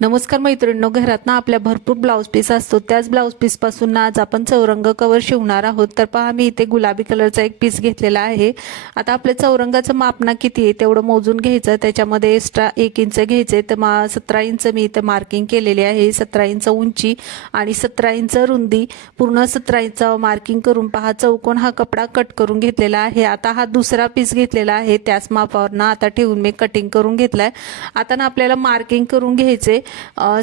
नमस्कार मैत्रिणींनो, घरात ना आपल्या भरपूर ब्लाऊज पीस असतो. त्याच ब्लाऊज पीस पासून ना आज आपण चौरंग कवर शिवणार आहोत. तर पहा, मी इथे गुलाबी कलरचा एक पीस घेतलेला आहे. आता आपल्या चौरंगाचं माप ना किती आहे तेवढं मोजून घ्यायचं. त्याच्यामध्ये एक्स्ट्रा 1 इंच घ्यायचे. तर 17 इंच मी इथे मार्किंग केलेली आहे. 17 इंच उंची आणि 17 इंच रुंदी, पूर्ण 17 इंच मार्किंग करून पहा चौकोन हा कपडा कट करून घेतलेला आहे. आता हा दुसरा पीस घेतलेला आहे, त्याच मापावर ना आता ठेवून मी कटिंग करून घेतलाय. आता ना आपल्याला मार्किंग करून घ्यायचे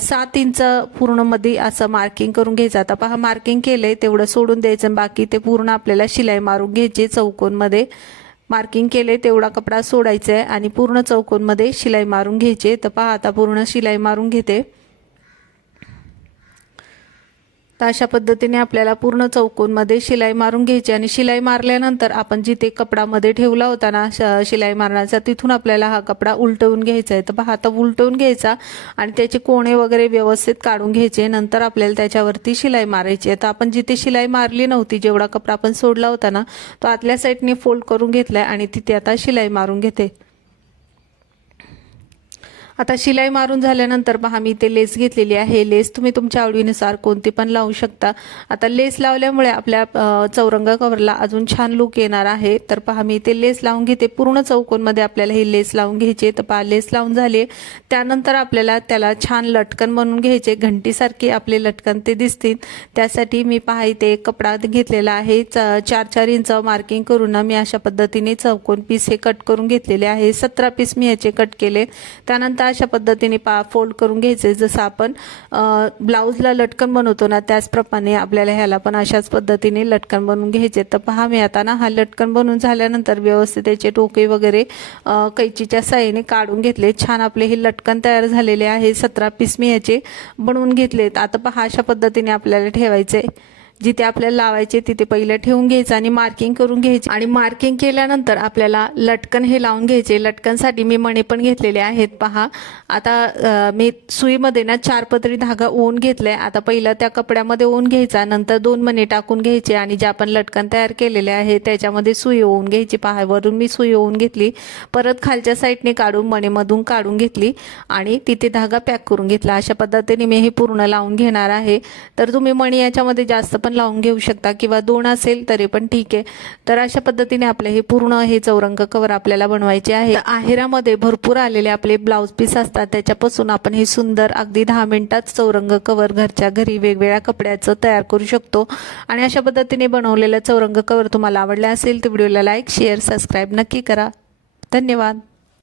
7 इंच पूर्ण मध्ये असं मार्किंग करून घ्यायचं. आता पहा, मार्किंग केलंय तेवढं सोडून द्यायचं, बाकी ते पूर्ण आपल्याला शिलाई मारून घ्यायची. चौकोन मध्ये मार्किंग केले तेवढा कपडा सोडायचा आहे आणि पूर्ण चौकोन मध्ये शिलाई मारून घ्यायची. तर पहा, आता पूर्ण शिलाई मारून घेते. तर अशा पद्धतीने आपल्याला पूर्ण चौकोनमध्ये शिलाई मारून घ्यायची आणि शिलाई मारल्यानंतर आपण जिथे कपडामध्ये ठेवला होता ना शिलाई मारण्याचा, तिथून आपल्याला हा कपडा उलटवून घ्यायचा आहे. तर पहा, आता उलटवून घ्यायचा आणि त्याचे कोणे वगैरे व्यवस्थित काढून घ्यायचे. नंतर आपल्याला त्याच्यावरती शिलाई मारायची. आता आपण जिथे शिलाई मारली नव्हती, जेवढा कपडा आपण सोडला होता ना, तो आतल्या साईडने फोल्ड करून घेतलाय आणि तिथे आता शिलाई मारून घेते. आता शिलाई मारून झाल्यानंतर पहा, मी इथे लेस घेतलेली आहे. लेस तुम्ही तुमच्या आवडीनुसार कोणती पण लावू शकता. आता लेस लावल्यामुळे आपल्या चौरंग कव्हरला अजून छान लुक येणार आहे. तर पहा, मी इथे लेस लावून घेते. पूर्ण चौकोनमध्ये आपल्याला ही लेस लावून घ्यायची. तर पहा, लेस लावून झाली. त्यानंतर आपल्याला त्याला छान लटकन बनवून घ्यायचे. घंटीसारखे आपले लटकन ते दिसतील, त्यासाठी मी पहा इथे एक कपडा घेतलेला आहे. 4-4 इंच मार्किंग करून मी अशा पद्धतीने चौकोन पीस हे कट करून घेतलेले आहे. 17 पीस मी याचे कट केले. त्यानंतर अशा पद्धतीने फोल्ड करून घ्यायचे. जसं आपण ब्लाऊजला लटकन बनवतो ना, त्याचप्रमाणे आपल्याला ह्याला पण अशाच पद्धतीने लटकन बनवून घ्यायचे. तर पहा, मी आता ना हा लटकन बनवून झाल्यानंतर व्यवस्थित त्याचे टोके वगैरे कैचीच्या साहाय्याने काढून घेतले. छान आपले हे लटकन तयार झालेले आहे. 17 पीस मी याचे बनवून घेतलेत. आता पहा, अशा पद्धतीने आपल्याला ठेवायचे. जिथे आपल्याला लावायचे तिथे पहिलं ठेवून घ्यायचं आणि मार्किंग करून घ्यायचे. आणि मार्किंग केल्यानंतर आपल्याला लटकन हे लावून घ्यायचे. लटकनसाठी मी मणी पण घेतलेले आहेत. पहा, आता मी सुईमध्ये ना 4 पदरी धागा ओवून घेतलाय. आता पहिलं त्या कपड्यामध्ये ओवून घ्यायचा, नंतर 2 मणी टाकून घ्यायचे आणि जे आपण लटकन तयार केलेले आहे त्याच्यामध्ये सुई ओवून घ्यायची. पहा, वरून मी सुई ओवून घेतली, परत खालच्या साईडने काढून मणीमधून काढून घेतली आणि तिथे धागा पॅक करून घेतला. अशा पद्धतीने मी हे पूर्ण लावून घेणार आहे. तर तुम्ही मणी याच्यामध्ये जास्त पण लावून घेऊ शकता किंवा 2 असेल तरी पण ठीक आहे. तर अशा पद्धतीने आपले हे पूर्ण हे चौरंग कवर आपल्याला बनवायचे आहे. आहेरामध्ये भरपूर आलेले आपले ब्लाऊज पीस असतात, त्याच्यापासून आपण हे सुंदर अगदी 10 मिनिटात चौरंग कवर घरच्या घरी वेगवेगळ्या कपड्याचं तयार करू शकतो. आणि अशा पद्धतीने बनवलेलं चौरंग कवर तुम्हाला आवडले असेल तर व्हिडिओला लाईक, शेअर, सबस्क्राईब नक्की करा. धन्यवाद.